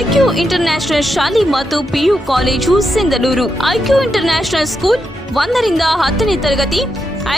IQ international ಶಾಲೆ ಮತ್ತು PU college Sindhanur. IQ international school 1ರಿಂದ 10ನೇ ತರಗತಿ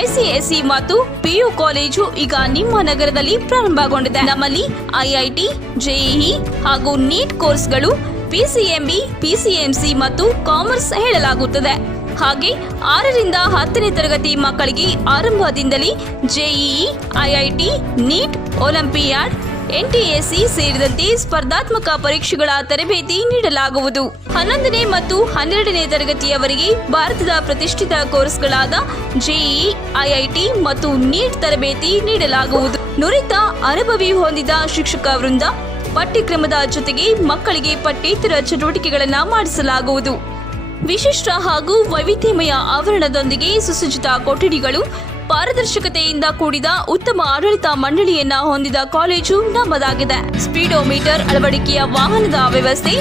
ಐಸಿಎಸ್ಸಿ ಮತ್ತು ಪಿಯು ಕಾಲೇಜು ಈಗ ನಿಮ್ಮ ನಗರದಲ್ಲಿ ಪ್ರಾರಂಭಗೊಂಡಿದೆ. ನಮ್ಮಲ್ಲಿ ಐಐಟಿ, ಜೆಇಇ ಹಾಗೂ ನೀಟ್ ಕೋರ್ಸ್ಗಳು, ಪಿಸಿಎಂಬಿ, ಪಿಸಿಎಂಸಿ ಮತ್ತು ಕಾಮರ್ಸ್ ಹೇಳಲಾಗುತ್ತದೆ. ಹಾಗೆ 6ರಿಂದ 10ನೇ ತರಗತಿ ಮಕ್ಕಳಿಗೆ ಆರಂಭದಿಂದಲೇ ಜೆಇಇ, ಐಐಟಿ, ನೀಟ್, ಒಲಿಂಪಿಯಾಡ್, ಎನ್ಟಿಎಸಿ ಸೇರಿದಂತೆ ಸ್ಪರ್ಧಾತ್ಮಕ ಪರೀಕ್ಷೆಗಳ ತರಬೇತಿ ನೀಡಲಾಗುವುದು. 11ನೇ ಮತ್ತು 12ನೇ ತರಗತಿಯವರೆಗೆ ಭಾರತದ ಪ್ರತಿಷ್ಠಿತ ಕೋರ್ಸ್ಗಳಾದ ಜೆಇಇ, ಐಐಟಿ ಮತ್ತು ನೀಟ್ ತರಬೇತಿ ನೀಡಲಾಗುವುದು. ನುರಿತ ಅನುಭವಿ ಹೊಂದಿದ ಶಿಕ್ಷಕ ವೃಂದ, ಪಠ್ಯಕ್ರಮದ ಜೊತೆಗೆ ಮಕ್ಕಳಿಗೆ ಪಠ್ಯೇತರ ಚಟುವಟಿಕೆಗಳನ್ನು ಮಾಡಿಸಲಾಗುವುದು. ವಿಶಿಷ್ಟ ಹಾಗೂ ವೈವಿಧ್ಯಮಯ ಆವರಣದೊಂದಿಗೆ ಸುಸಜ್ಜಿತ ಕೊಠಡಿಗಳು, ಪಾರದರ್ಶಕತೆಯಿಂದ ಕೂಡಿದ ಉತ್ತಮ ಆಡಳಿತ ಮಂಡಳಿಯನ್ನ ಹೊಂದಿದ ಕಾಲೇಜು ನಮ್ಮದಾಗಿದೆ. ಸ್ಪೀಡೋಮೀಟರ್ ಅಳವಡಿಕೆಯ ವಾಹನದ ವ್ಯವಸ್ಥೆ,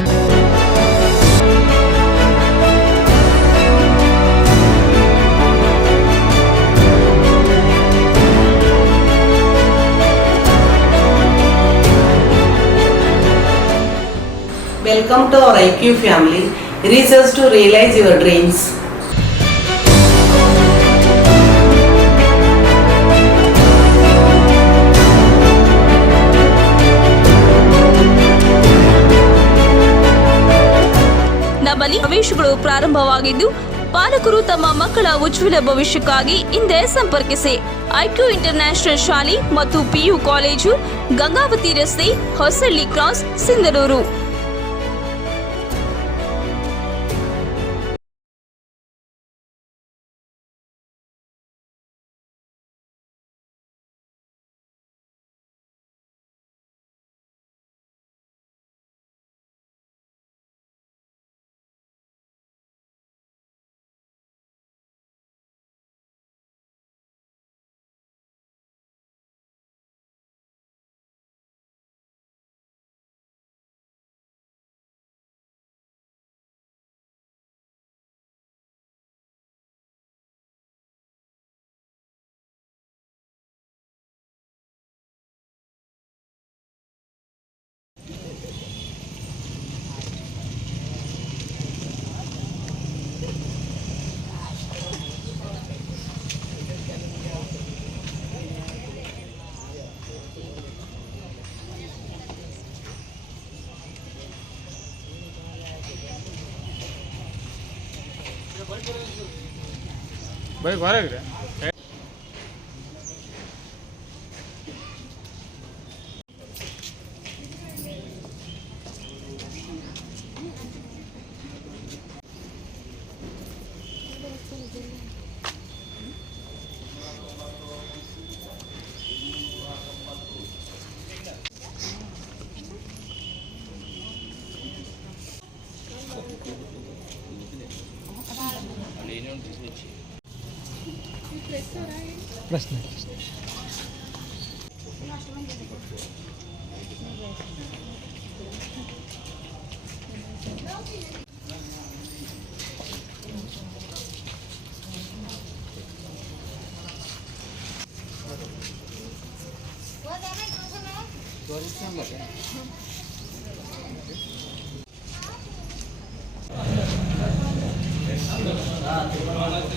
Welcome to our IQ family. Research to realize your dreams. ನಮ್ಮಲ್ಲಿ ಪ್ರವೇಶಗಳು ಪ್ರಾರಂಭವಾಗಿದ್ದು, ಪಾಲಕರು ತಮ್ಮ ಮಕ್ಕಳ ಉಜ್ವಲ ಭವಿಷ್ಯಕ್ಕಾಗಿ ಹಿಂದೆ ಸಂಪರ್ಕಿಸಿ. ಐಕ್ಯೂ ಇಂಟರ್ನ್ಯಾಷನಲ್ ಶಾಲೆ ಮತ್ತು ಪಿಯು ಕಾಲೇಜು, ಗಂಗಾವತಿ ರಸ್ತೆ, ಹೊಸಳ್ಳಿ ಕ್ರಾಸ್, ಸಿಂಧನೂರು. भाई ಹೊರಗ್ರೆ प्रश्न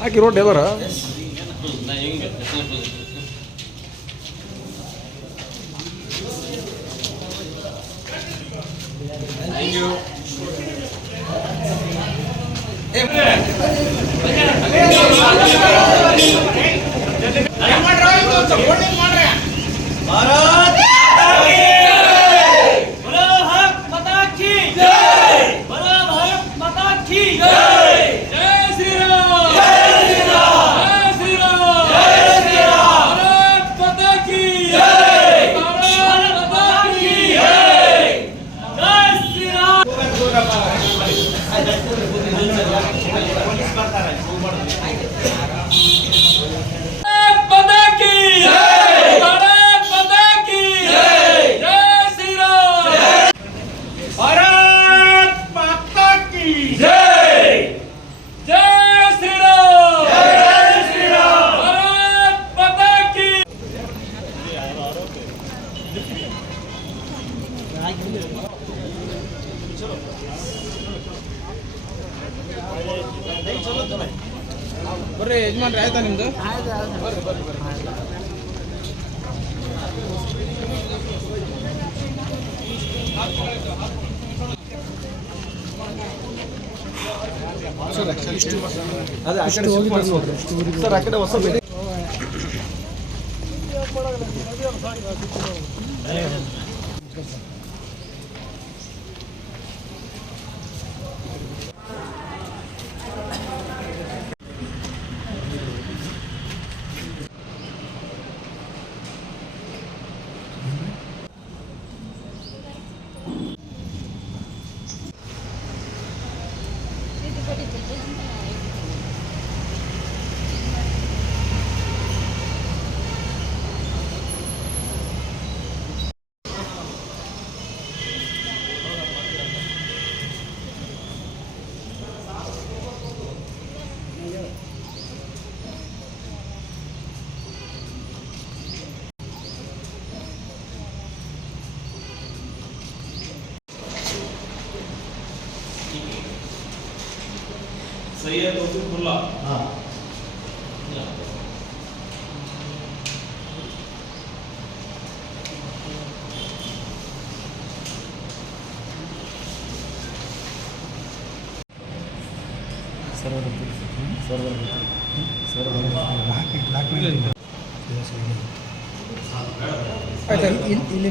ಹಾಕಿ ರೋಡ್ ಎವರ Thank you. ಬರ್ರಿ ಯಜಮಾನ್ರಿ, ಆಯ್ತಾ ನಿಮ್ದು? ಬರ್ರಿ ಬರ್ರಿ ಬರ್ರಿ. ಸರ್ ಇಷ್ಟು ಅದೇ ಆ ಕಡೆ ಶಿಫ್ಟ್ ಮಾಡಿಸ್ಬೋದು ಸರ್. ಆ ಕಡೆ ಹೊಸ ಬೇರೆ सैयद तौफीकुल्लाह ಆಯ್ತಾ? ಇಲ್ಲಿ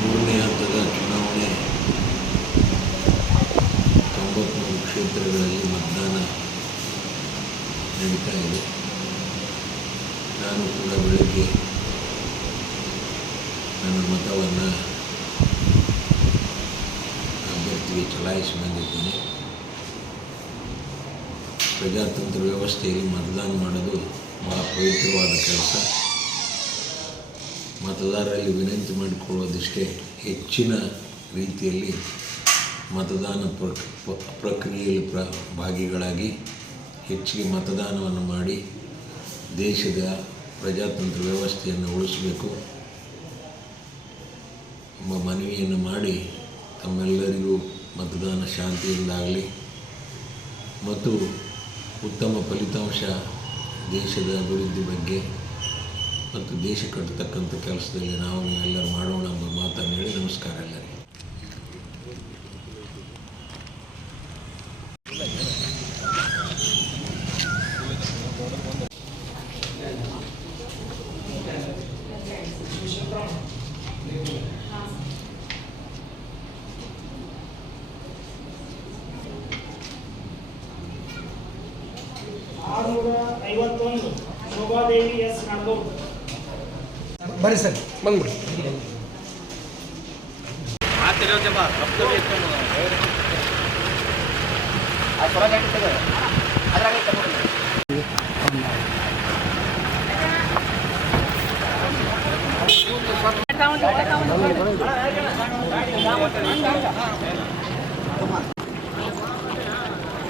ಮೂರನೇ ಹಂತದ ಚುನಾವಣೆ 93 ಕ್ಷೇತ್ರಗಳಲ್ಲಿ ಮತದಾನ ನಡೀತಾ ಇದೆ. ನಾನು ಕೂಡ ಬೆಳಗ್ಗೆ ನನ್ನ ಮತವನ್ನು ಅಭ್ಯರ್ಥಿಗೆ ಚಲಾಯಿಸಿ ಬಂದಿದ್ದೇನೆ. ಪ್ರಜಾತಂತ್ರ ವ್ಯವಸ್ಥೆಯಲ್ಲಿ ಮತದಾನ ಮಾಡೋದು ಬಹಳ ಪವಿತ್ರವಾದ ಕೆಲಸ. ಮತದಾರರಲ್ಲಿ ವಿನಂತಿ ಮಾಡಿಕೊಳ್ಳೋದಿಷ್ಟೇ, ಹೆಚ್ಚಿನ ರೀತಿಯಲ್ಲಿ ಮತದಾನ ಪ್ರಕ್ರಿಯೆಯಲ್ಲಿ ಭಾಗಿಗಳಾಗಿ ಹೆಚ್ಚಿಗೆ ಮತದಾನವನ್ನು ಮಾಡಿ ದೇಶದ ಪ್ರಜಾತಂತ್ರ ವ್ಯವಸ್ಥೆಯನ್ನು ಉಳಿಸಬೇಕು ಎಂಬ ಮನವಿಯನ್ನು ಮಾಡಿ ತಮ್ಮೆಲ್ಲರಿಗೂ ಮತದಾನ ಶಾಂತಿಯಿಂದಾಗಲಿ ಮತ್ತು ಉತ್ತಮ ಫಲಿತಾಂಶ ದೇಶದ ಅಭಿವೃದ್ಧಿ ಬಗ್ಗೆ ಮತ್ತು ದೇಶ ಕಟ್ಟತಕ್ಕಂಥ ಕೆಲಸದಲ್ಲಿ ನಾವು ನೀವೆಲ್ಲರೂ ಮಾಡೋಣ ಎಂಬ ಮಾತನ್ನು ಹೇಳಿ ನಮಸ್ಕಾರ ಎಲ್ಲರಿಗೆ. ಶೋಭಾದೇವಿ ಎಸ್ ನಾಡಗೌಡ. ಬರ್ರಿ ಸರ್, ಬಂದ್ಬಿಡಿ.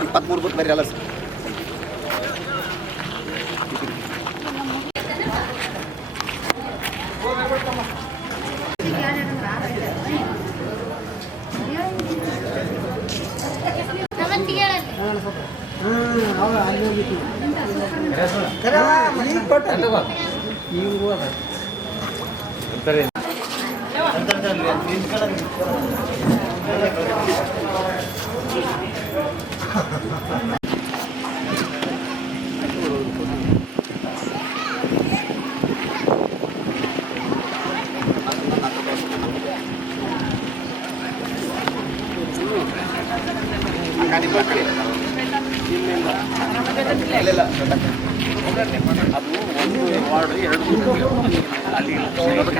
ಇಪ್ಪತ್ಮೂರು ಬುಕ್ ಬರೀ ಅಲ್ಲ ಸರ್. ಅದು ಒಂದು ವಾರ್ಡ್ 2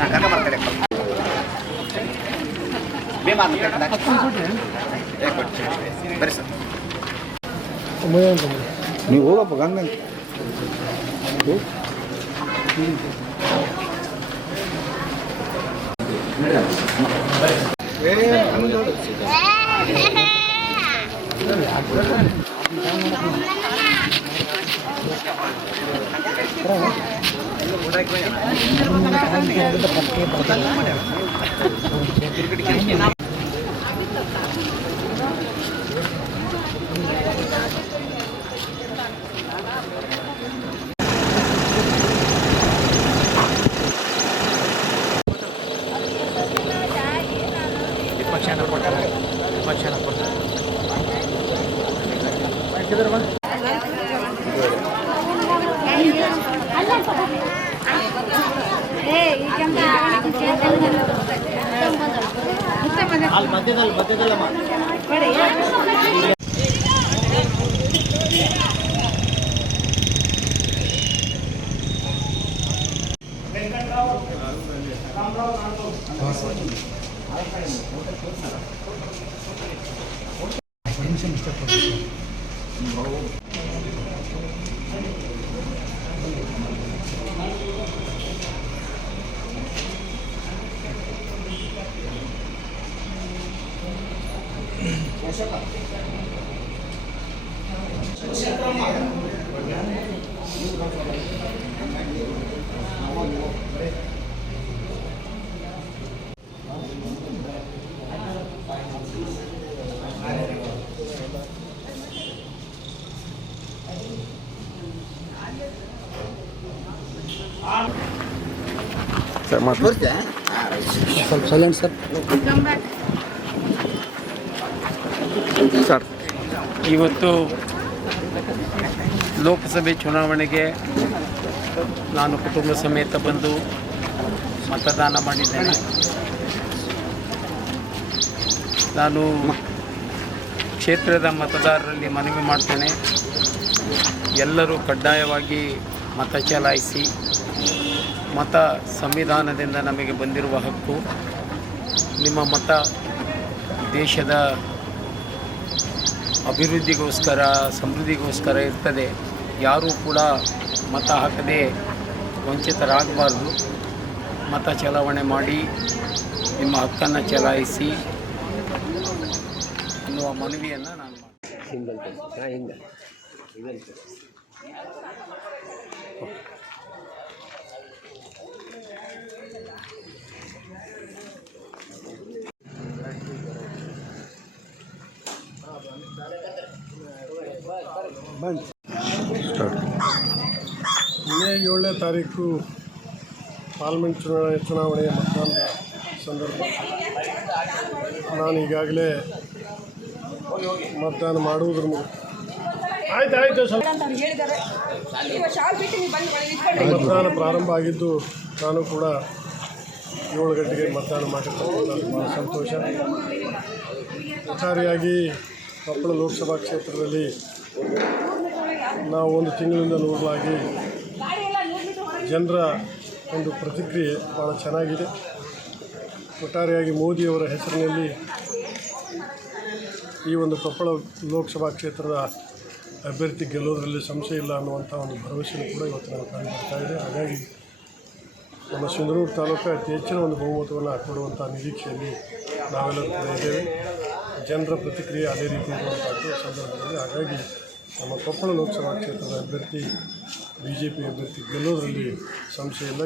ಅಲ್ಲಿ ಮಾಡ್ತಾರೆ. ನೀವು ಹೋಗಪ್ಪ ಗಂಗ ಸ್ವಲ್ಪ ಸೈಲೆಂಟ್ ಸರ್. ಇವತ್ತು ಲೋಕಸಭೆ ಚುನಾವಣೆಗೆ ನಾನು ಕುಟುಂಬ ಸಮೇತ ಬಂದು ಮತದಾನ ಮಾಡಿದ್ದೇನೆ. ನಾನು ಕ್ಷೇತ್ರದ ಮತದಾರರಲ್ಲಿ ಮನವಿ ಮಾಡ್ತೇನೆ, ಎಲ್ಲರೂ ಕಡ್ಡಾಯವಾಗಿ ಮತ ಚಲಾಯಿಸಿ. ಮತ ಸಂವಿಧಾನದಿಂದ ನಮಗೆ ಬಂದಿರುವ ಹಕ್ಕು. ನಿಮ್ಮ ಮತ ದೇಶದ ಅಭಿವೃದ್ಧಿಗೋಸ್ಕರ, ಸಮೃದ್ಧಿಗೋಸ್ಕರ ಇರ್ತದೆ. ಯಾರೂ ಕೂಡ ಮತ ಹಾಕದೆ ವಂಚಿತರಾಗಬಾರ್ದು. ಮತ ಚಲಾವಣೆ ಮಾಡಿ ನಿಮ್ಮ ಹಕ್ಕನ್ನು ಚಲಾಯಿಸಿ ಅನ್ನುವ ಮನವಿಯನ್ನು ನಾನು ಮಾಡ್ತೀನಿ. ಮೇ 7ನೇ ತಾರೀಕು ಪಾರ್ಲಿಮೆಂಟ್ ಚುನಾವಣೆಯ ಮತದಾನದ ಸಂದರ್ಭ ನಾನು ಈಗಾಗಲೇ ಮತದಾನ ಮಾಡುವುದರ ಮತದಾನ ಪ್ರಾರಂಭ ಆಗಿದ್ದು ನಾನು ಕೂಡ 7 ಗಂಟೆಗೆ ಮತದಾನ ಮಾಡಿರ್ತಕ್ಕಂಥದ್ದು ಭಾಳ ಸಂತೋಷ. ಒಟ್ಟಾರೆಯಾಗಿ ಕೊಪ್ಪಳ ಲೋಕಸಭಾ ಕ್ಷೇತ್ರದಲ್ಲಿ ನಾವು 1 ತಿಂಗಳಿಂದ ನೋಡಲಾಗಿ ಜನರ ಒಂದು ಪ್ರತಿಕ್ರಿಯೆ ಭಾಳ ಚೆನ್ನಾಗಿದೆ. ಒಟ್ಟಾರೆಯಾಗಿ ಮೋದಿಯವರ ಹೆಸರಿನಲ್ಲಿ ಈ ಒಂದು ಕೊಪ್ಪಳ ಲೋಕಸಭಾ ಕ್ಷೇತ್ರದ ಅಭ್ಯರ್ಥಿ ಗೆಲ್ಲೋದರಲ್ಲಿ ಸಂಶಯ ಇಲ್ಲ ಅನ್ನುವಂಥ ಒಂದು ಭರವಸೆಯೂ ಕೂಡ ಇವತ್ತು ನಾವು ಕಂಡು ಬರ್ತಾ ಇದೆ. ಹಾಗಾಗಿ ನಮ್ಮ ಸಿಂಧನೂರು ತಾಲೂಕು ಅತಿ ಹೆಚ್ಚಿನ ಒಂದು ಬಹುಮತವನ್ನು ಕೊಡುವಂಥ ನಿರೀಕ್ಷೆಯಲ್ಲಿ ನಾವೆಲ್ಲರೂ ಕೂಡ ಇದ್ದೇವೆ. ಜನರ ಪ್ರತಿಕ್ರಿಯೆ ಅದೇ ರೀತಿ ಇರುವಂಥದ್ದು ಸಂದರ್ಭದಲ್ಲಿ. ಹಾಗಾಗಿ ನಮ್ಮ ಕೊಪ್ಪಳ ಲೋಕಸಭಾ ಕ್ಷೇತ್ರದ ಅಭ್ಯರ್ಥಿ BJP ಅಭ್ಯರ್ಥಿ ಗೆಲ್ಲೋದರಲ್ಲಿ ಸಂಶಯ ಇಲ್ಲ.